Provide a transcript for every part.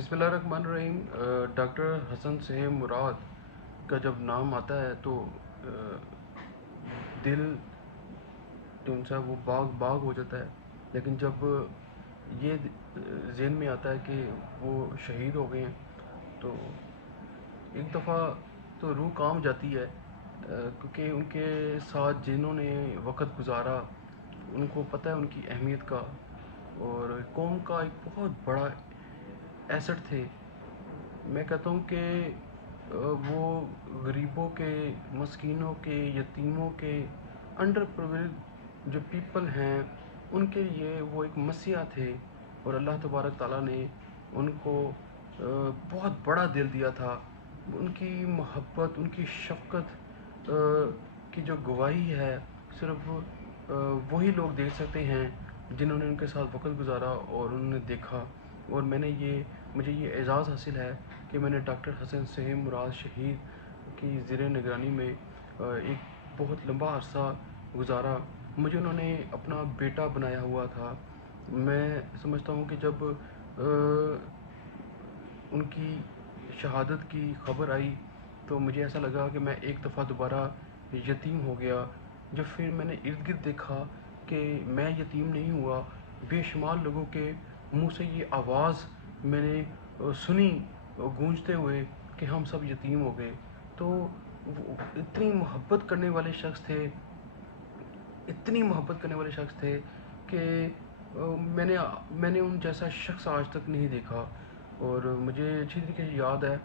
बिस्मिल्लाहिर्रहमानिर्रहीम। Doctor Hasan same मुराद का जब नाम आता है तो दिल जो उनसा वो बाग बाग हो जाता है। लेकिन जब ये ज़हन में आता है कि वो शहीद हो गए हैं तो एक दफ़ा तो रूह काम जाती है, क्योंकि उनके साथ जिन्होंने वक़्त गुजारा उनको पता है उनकी अहमियत का, और कौम का एक बहुत बड़ा एसेट थे। मैं कहता हूँ कि वो गरीबों के, मस्कीनों के, यतीमों के, अंडर प्रिविलेज जो पीपल हैं उनके लिए वो एक मसीहा थे। और अल्लाह तबारक ताला ने उनको बहुत बड़ा दिल दिया था। उनकी मोहब्बत, उनकी शफ़क़त की जो गवाही है सिर्फ वही लोग दे सकते हैं जिन्होंने उनके साथ वक़्त गुजारा और उन्होंने देखा। और मुझे ये एज़ाज़ हासिल है कि मैंने डॉक्टर हसन सेम मुराद शहीद की ज़ेरे निगरानी में एक बहुत लंबा अरसा गुजारा। मुझे उन्होंने अपना बेटा बनाया हुआ था। मैं समझता हूँ कि जब उनकी शहादत की ख़बर आई तो मुझे ऐसा लगा कि मैं एक दफ़ा दोबारा यतीम हो गया। जब फिर मैंने इर्द गिर्द देखा कि मैं यतीम नहीं हुआ, बेशुमार लोगों के मुंह से ये आवाज़ मैंने सुनी गूंजते हुए कि हम सब यतीम हो गए। तो वो इतनी मोहब्बत करने वाले शख्स थे, इतनी मोहब्बत करने वाले शख्स थे कि मैंने मैंने उन जैसा शख्स आज तक नहीं देखा। और मुझे अच्छी तरीके से याद है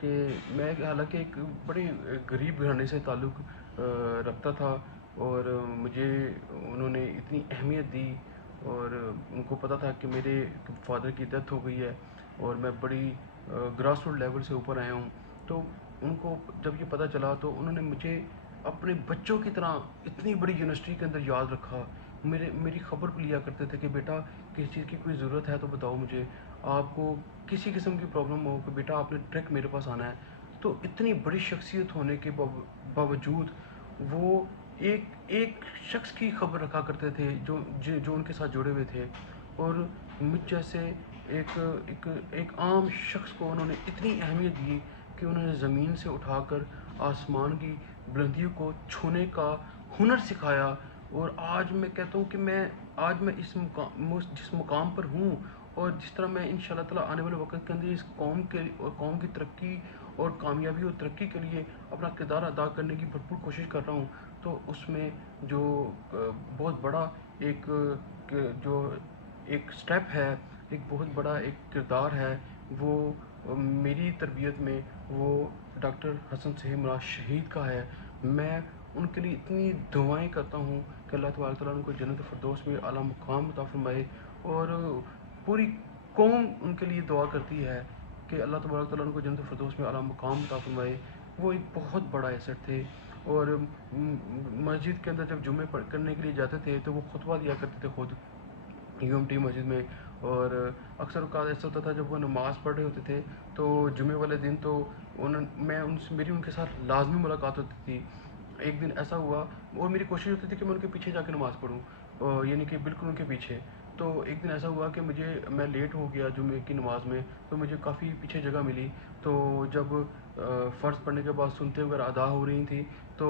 कि मैं हालांकि एक बड़ी गरीब घराने से ताल्लुक़ रखता था, और मुझे उन्होंने इतनी अहमियत दी, और उनको पता था कि मेरे फादर की डेथ हो गई है और मैं बड़ी ग्रास रूट लेवल से ऊपर आया हूँ। तो उनको जब ये पता चला तो उन्होंने मुझे अपने बच्चों की तरह इतनी बड़ी यूनिवर्सिटी के अंदर याद रखा। मेरी ख़बर भी लिया करते थे कि बेटा किसी चीज़ की कोई ज़रूरत है तो बताओ मुझे, आपको किसी किस्म की प्रॉब्लम हो कि बेटा आपने डायरेक्ट मेरे पास आना है। तो इतनी बड़ी शख्सियत होने के बावजूद वो एक एक शख्स की खबर रखा करते थे जो उनके साथ जुड़े हुए थे। और मुझ जैसे एक एक एक आम शख्स को उन्होंने इतनी अहमियत दी कि उन्होंने ज़मीन से उठाकर आसमान की बुलंदियों को छूने का हुनर सिखाया। और आज मैं कहता हूँ कि आज मैं जिस मुकाम पर हूँ, और जिस तरह मैं इंशाल्लाह ताला आने वाले वक्त के अंदर इस कौम की तरक्की और कामयाबी और तरक्की के लिए अपना किरदार अदा करने की भरपूर कोशिश कर रहा हूँ, तो उसमें जो बहुत बड़ा एक जो एक स्टेप है, एक बहुत बड़ा एक किरदार है, वो मेरी तरबियत में वो डॉक्टर हसन सेम मुराद शहीद का है। मैं उनके लिए इतनी दुआएं करता हूँ कि अल्लाह तबारक तआला उनको जन्नत फ़िरदौस में आला मुकाम अता फ़रमाए। और पूरी कौम उनके लिए दुआ करती है कि अल्लाह तबारक तआला उनको जन्नत फ़िरदौस में आला मुकाम अता फ़रमाए। वो एक बहुत बड़ा एसेट थे। और मस्जिद के अंदर जब जुमे करने के लिए जाते थे तो वो खुतबा दिया करते थे खुद यूएमटी मस्जिद में। और अक्सर औक़ात ऐसा होता था जब वो नमाज़ पढ़ रहे होते थे तो जुमे वाले दिन तो मेरी उनके साथ लाजमी मुलाकात होती थी। एक दिन ऐसा हुआ, और मेरी कोशिश होती थी कि मैं उनके पीछे जाकर नमाज़ पढ़ूँ, यानी कि बिल्कुल उनके पीछे। तो एक दिन ऐसा हुआ कि मैं लेट हो गया जुमे की नमाज़ में, तो मुझे काफ़ी पीछे जगह मिली। तो जब फ़र्ज़ पढ़ने के बाद सुनते वगैरह अदा हो रही थी तो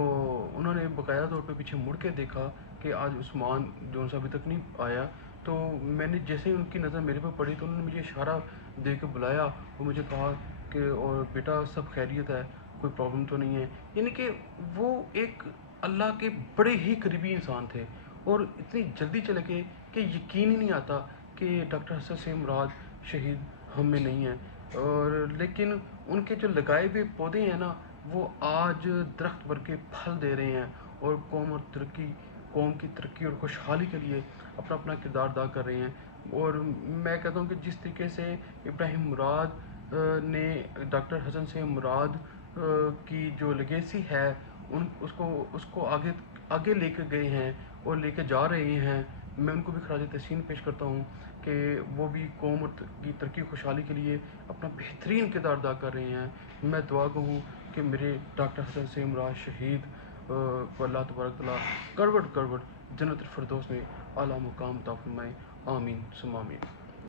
उन्होंने बाकायदा तौर पे पीछे मुड़ के देखा कि आज उस्मान जो सा अभी तक नहीं आया। तो मैंने जैसे ही उनकी नज़र मेरे पे पड़ी तो उन्होंने मुझे इशारा दे के बुलाया और मुझे कहा कि और बेटा सब खैरियत है, कोई प्रॉब्लम तो नहीं है। यानी कि वो एक अल्लाह के बड़े ही करीबी इंसान थे, और इतनी जल्दी चले गए कि यकीन ही नहीं आता कि डॉक्टर हसन सेम मुराद शहीद हम में नहीं है। और लेकिन उनके जो लगाए हुए पौधे हैं ना, वो आज दरख्त भर के फल दे रहे हैं, और कौम की तरक्की और खुशहाली के लिए अपना अपना किरदार अदा कर रहे हैं। और मैं कहता हूँ कि जिस तरीके से इब्राहिम मुराद ने डॉक्टर हसन सेम मुराद की जो लेगेसी है उसको उसको आगे आगे लेकर गए हैं और लेकर जा रहे हैं। मैं उनको भी खराज तहसीन पेश करता हूँ कि वो भी कौम की तरक्की खुशहाली के लिए अपना बेहतरीन किरदार अदा कर रहे हैं। मैं दुआ कहूँ कि मेरे डॉक्टर हसन सेम मुराद शहीद को अल्लाह तबारक तआला करवट करवट जन्नत फ़िरदौस में आला मुकाम अता फ़रमाए। आमीन सुम्मा आमीन।